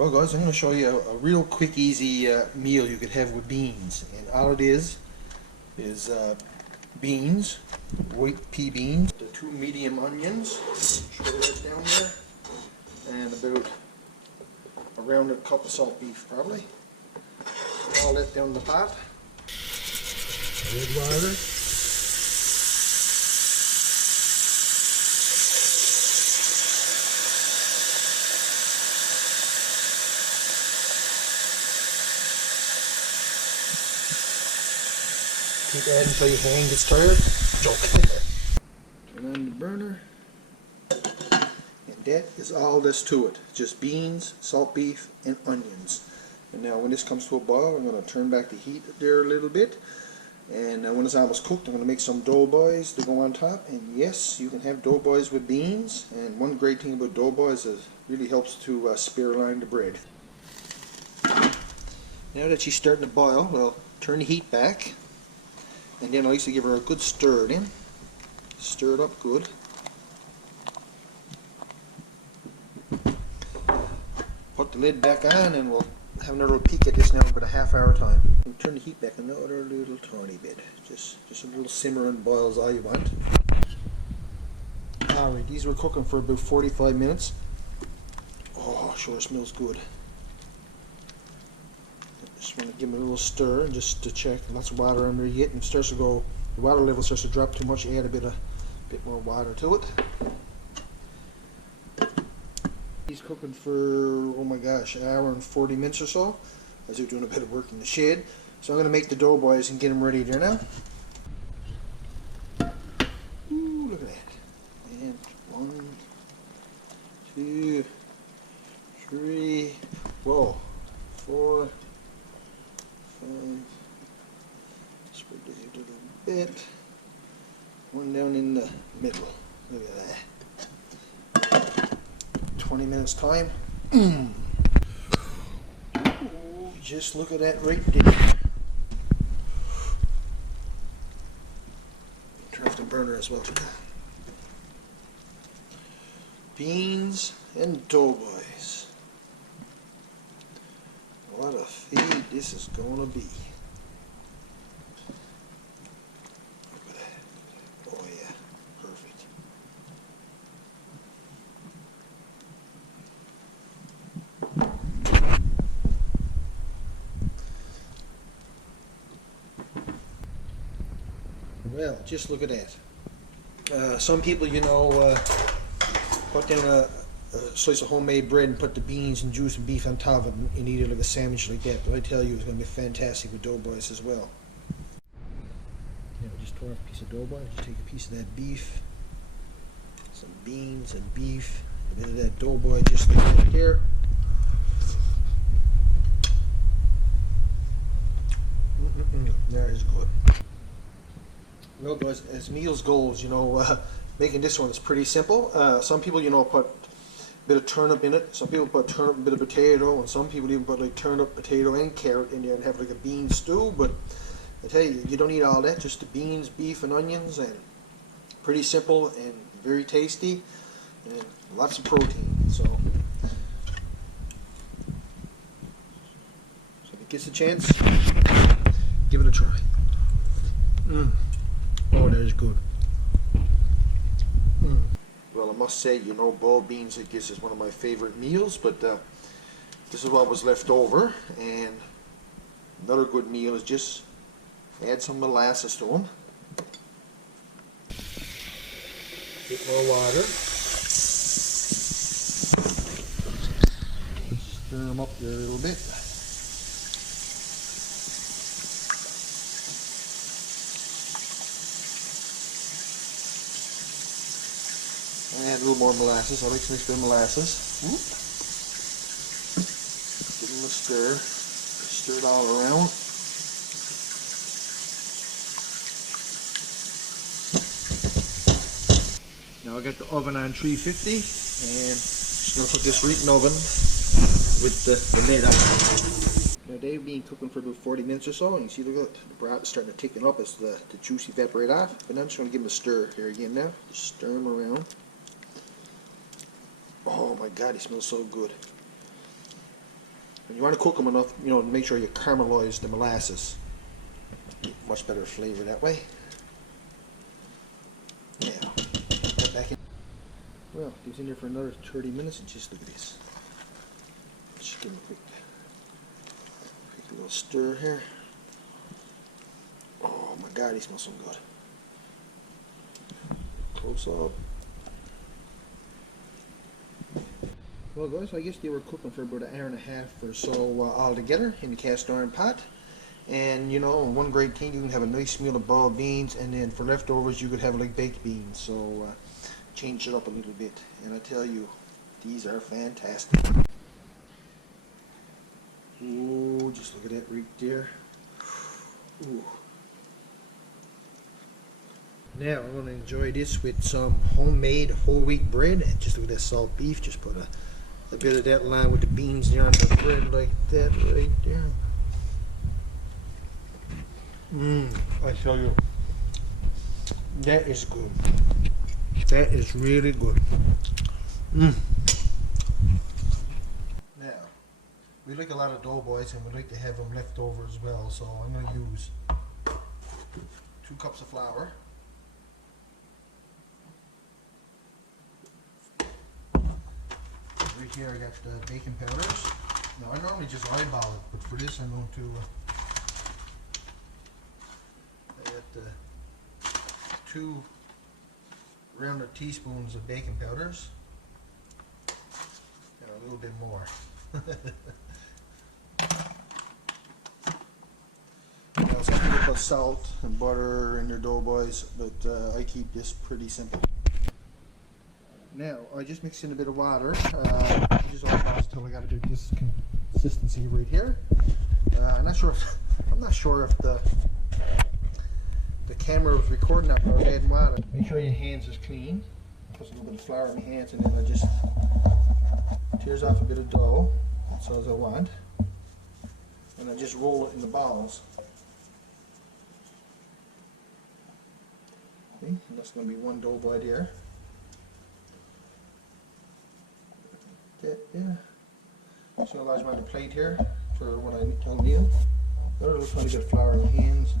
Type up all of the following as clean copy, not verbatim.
Well guys, I'm going to show you a real quick easy meal you could have with beans, and all it is beans, white pea beans, the 2 medium onions, throw that down there, and about a rounded cup of salt beef probably. Put all that down in the pot. Red water. Keep adding until your hand gets tired. Joke. Turn on the burner. And that is all there's to it. Just beans, salt beef, and onions. And now when this comes to a boil, I'm going to turn back the heat there a little bit. And when it's almost cooked, I'm going to make some doughboys to go on top. And yes, you can have doughboys with beans. And one great thing about doughboys is it really helps to spiraline the bread. Now that she's starting to boil, we'll turn the heat back. And then I like to give her a good stir then. Stir it up good. Put the lid back on and we'll have another peek at this now in about a half-hour time. We'll turn the heat back another little tiny bit. Just a little simmering boils all you want. Alright, these were cooking for about 45 minutes. Oh, sure smells good. Just want to give them a little stir and just to check. Lots of water under it, and starts to go. The water level starts to drop too much. Add a bit more water to it. He's cooking for, oh my gosh, an hour and 40 minutes or so. As they're doing a bit of work in the shed. So I'm going to make the doughboys and get them ready there now. Ooh, look at that. And 1, 2, 3, whoa, 4. Spread the heat a little bit. One down in the middle. Look at that. 20 minutes time. Ooh, just look at that right there. Turn off the burner as well. Beans and doughboys. What a feed this is going to be. Look at that. Oh yeah, perfect. Well, just look at that. Some people, you know, put down a slice of homemade bread and put the beans and juice and beef on top of it and eat it like a sandwich like that. But I tell you, it's going to be fantastic with doughboys as well. You know, just tore off a piece of doughboy. Just take a piece of that beef, some beans and beef, a bit of that doughboy just like that there. That is good. Well, guys, as meals goes, you know, making this one is pretty simple. Some people, you know, put bit of turnip in it. Some people put turnip and a bit of potato, and some people even put like turnip, potato, and carrot in there and have like a bean stew. But I tell you, you don't need all that. Just the beans, beef, and onions, and pretty simple and very tasty, and lots of protein. So if it gets a chance, give it a try. Oh, that is good. Well, I must say, you know, boiled beans like this is one of my favorite meals, but this is what was left over. And another good meal is just add some molasses to them. Bit more water. Stir them up there a little bit. Add a little more molasses. I like to mix with molasses. Give them a stir. Stir it all around. Now I got the oven on 350, and just gonna put this right in the oven with the lid on. Now they've been cooking for about 40 minutes or so, and you see look, the broth is starting to thicken up as the juice evaporate off. But I'm just gonna give them a stir here again now. Just stir them around. Oh my God, he smells so good. And you want to cook them enough, you know, to make sure you caramelize the molasses. Get much better flavor that way. Now, put that back in. Well, it was in there for another 30 minutes, and just look at this. Just give it a quick little stir here. Oh my God, he smells so good. Close up. Well guys, I guess they were cooking for about an hour and a half or so all together in the cast iron pot. And you know, one great thing, you can have a nice meal of boiled beans, and then for leftovers you could have like baked beans. So change it up a little bit. And I tell you, these are fantastic. Ooh, just look at that right there. Ooh. Now I'm going to enjoy this with some homemade whole wheat bread. And just look at that salt beef. Just put a bit of that line with the beans there on the bread like that right there. I tell you, that is good. That is really good. Now, we like a lot of doughboys, and we like to have them left over as well. So I'm going to use 2 cups of flour. Right here I got the baking powders. Now I normally just eyeball it, but for this I'm going to add 2 rounded teaspoons of baking powders. A little bit more. Now, some people put salt and butter in their doughboys, but I keep this pretty simple. Now I just mixed in a bit of water. Just until I got to do this consistency right here. I'm not sure if the camera was recording that, but I was adding water. Make sure your hands is clean. Put a little bit of flour in my hands, and then I just tears off a bit of dough. That's as I want, and I just roll it in the balls. Okay, and that's going to be one doughboy there. Yeah. So I got the plate here for when I kneel. Another little tiny bit of flour in my hands.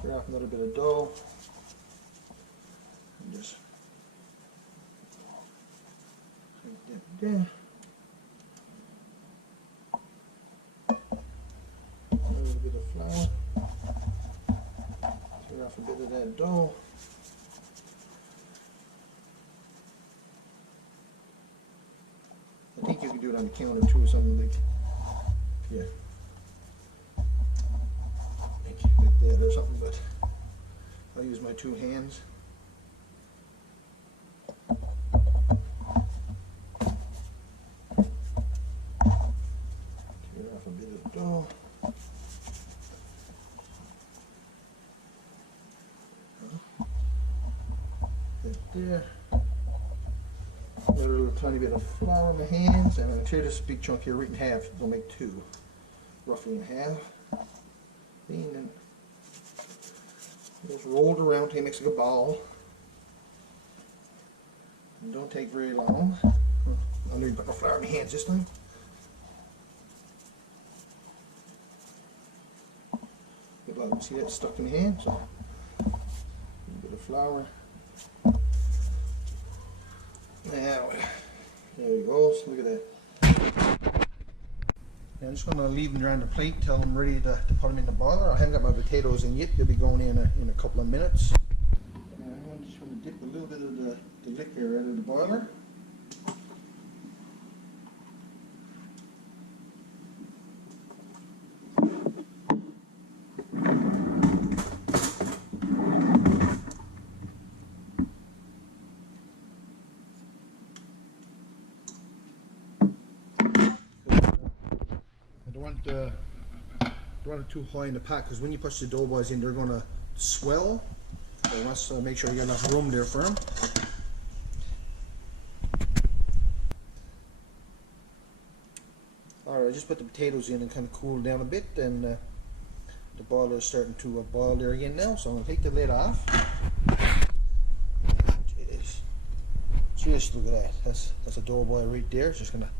Tear off a little bit of dough. And just like that there. A little bit of flour. Tear off a bit of that dough. I think you can do it on the counter too, or something like, yeah, like that or something, but I'll use my 2 hands. Tear off a bit of dough. Right there. A little tiny bit of flour in my hands, and I'm going to tear this big chunk here right in half. We'll make 2, roughly in half. And then just roll it around until it makes like a ball. And don't take very long. I'm going to put my flour in my hands this time. See that stuck in my hand? So, a little bit of flour. Now, there we go. So look at that. Now I'm just going to leave them around the plate till I'm ready to put them in the boiler. I haven't got my potatoes in yet. They'll be going in a couple of minutes. I'm just going to dip a little bit of the liquor out of the boiler. Don't want it too high in the pot, because when you push the doughboys in, they're going to swell. So you must make sure you got enough room there for them. Alright, I just put the potatoes in and kind of cool down a bit, and the boiler is starting to boil there again now. So I'm going to take the lid off. Jeez. Just look at that. That's a doughboy right there. It's just going to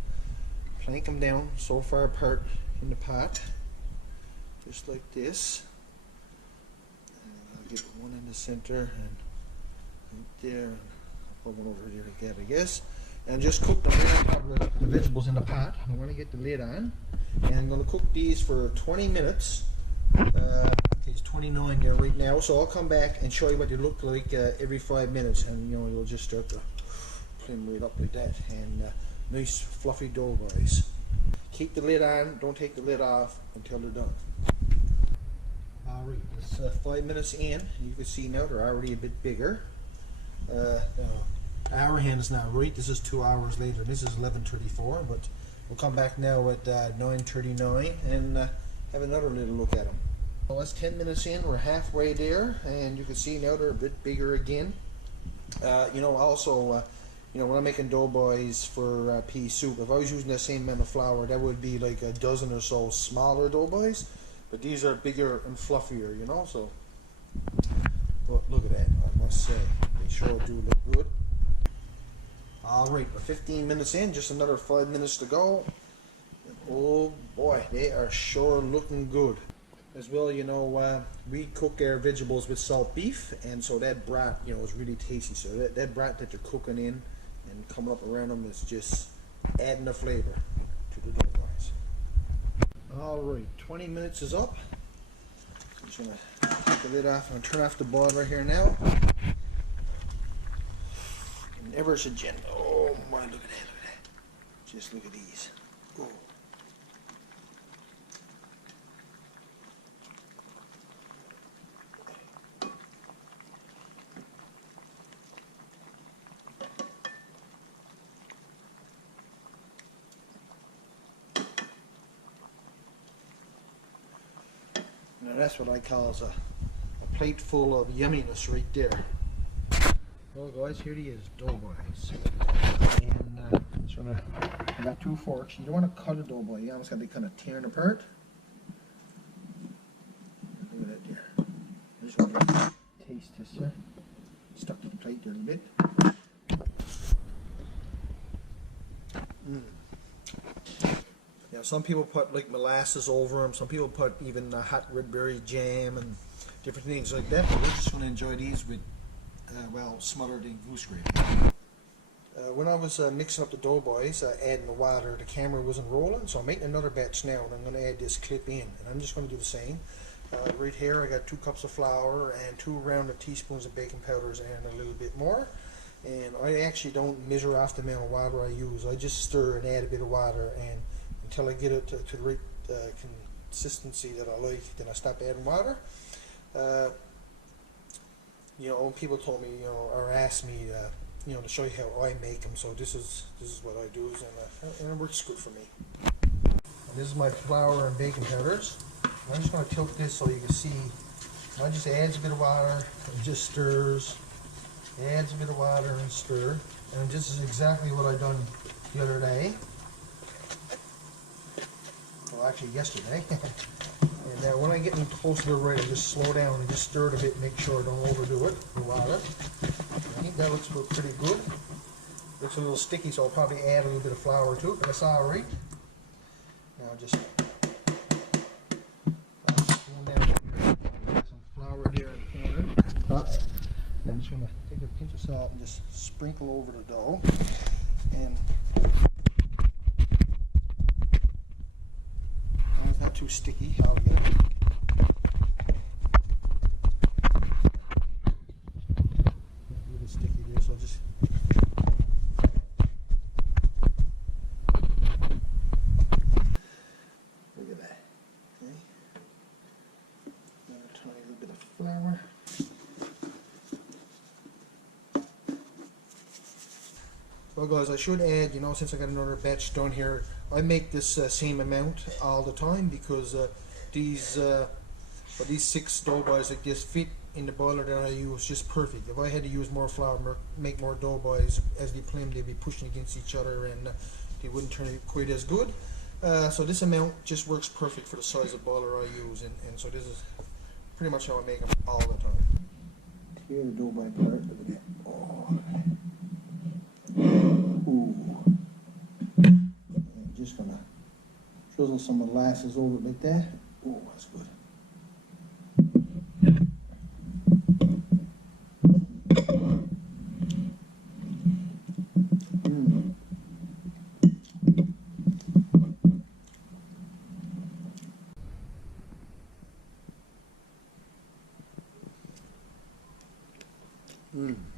plank them down so far apart in the pot, just like this. And I'll get one in the center and right there. I'll put one over here like that, I guess. And just cook them right on top of the vegetables in the pot. I'm going to get the lid on, and I'm going to cook these for 20 minutes. It's 29 there right now, so I'll come back and show you what they look like every 5 minutes, and you know, you'll just start to clean right up like that. And nice fluffy doughboys. Keep the lid on, don't take the lid off until they're done. Alright, it's 5 minutes in. You can see now they're already a bit bigger. Hour hand is not right. This is 2 hours later. This is 11:34, but we'll come back now at 9:39 and have another little look at them. Well, that's 10 minutes in. We're halfway there, and you can see now they're a bit bigger again. You know, also, you know, when I'm making doughboys for pea soup, if I was using the same amount of flour, that would be like a dozen or so smaller doughboys. But these are bigger and fluffier, you know. So, but look at that. I must say, they sure do look good. Alright, we're 15 minutes in, just another 5 minutes to go. Oh boy, they are sure looking good. As well, you know, we cook our vegetables with salt beef, and so that broth, you know, is really tasty. So that broth that you're cooking in and coming up around them is just adding the flavor to the doughboys. Alright, 20 minutes is up. I'm just going to take the lid off and turn off the boiler here now. Never so gentle. Oh my, look at that, look at that. Just look at these. Oh. Now that's what I call as a plate full of yumminess right there. Well guys, here he is, doughboys. And I got 2 forks. You don't want to cut a doughboy, you almost got to kind of tearing apart. Look at that there. I just want to taste this here. Stuck to the plate there a bit. Yeah, some people put like molasses over them, some people put even hot red berry jam and different things like that, but we're just going to enjoy these with well, smothered in goose gravy. When I was mixing up the doughboys, adding the water, the camera wasn't rolling, so I'm making another batch now, and I'm going to add this clip in, and I'm just going to do the same. Right here I got 2 cups of flour and 2 rounded teaspoons of baking powders and a little bit more. And I actually don't measure off the amount of water I use. I just stir and add a bit of water, and until I get it to the right consistency that I like, then I stop adding water. You know, people told me, you know, or asked me, you know, to show you how I make them. So this is what I do, and it works good for me. And this is my flour and baking powders. I'm just going to tilt this so you can see. I just adds a bit of water and just stirs. Adds a bit of water and stir. And this is exactly what I done the other day. Well, actually yesterday. And when I get them close to the right, I just slow down and just stir it a bit, make sure I don't overdo it, the water. I think that looks pretty good. Looks a little sticky, so I'll probably add a little bit of flour to it, but that's alright. Now just spoon down some flour there in the corner. I'm just going to take a pinch of salt and just sprinkle over the dough. And it's not too sticky. I'll get it. A little sticky there, so I'll just. Look at that. Okay. Another tiny little bit of flour. Well guys, I should add, you know, since I got another batch done here, I make this same amount all the time because these 6 doughboys like this fit in the boiler that I use just perfect. If I had to use more flour, make more doughboys, as they play them, they'd be pushing against each other and they wouldn't turn out quite as good. So this amount just works perfect for the size of boiler I use, and so this is pretty much how I make them all the time. Tear the doughboy apart, look at that. Oh, look at that. Ooh. And just gonna drizzle some molasses over it like that. Oh, that's good. Mm.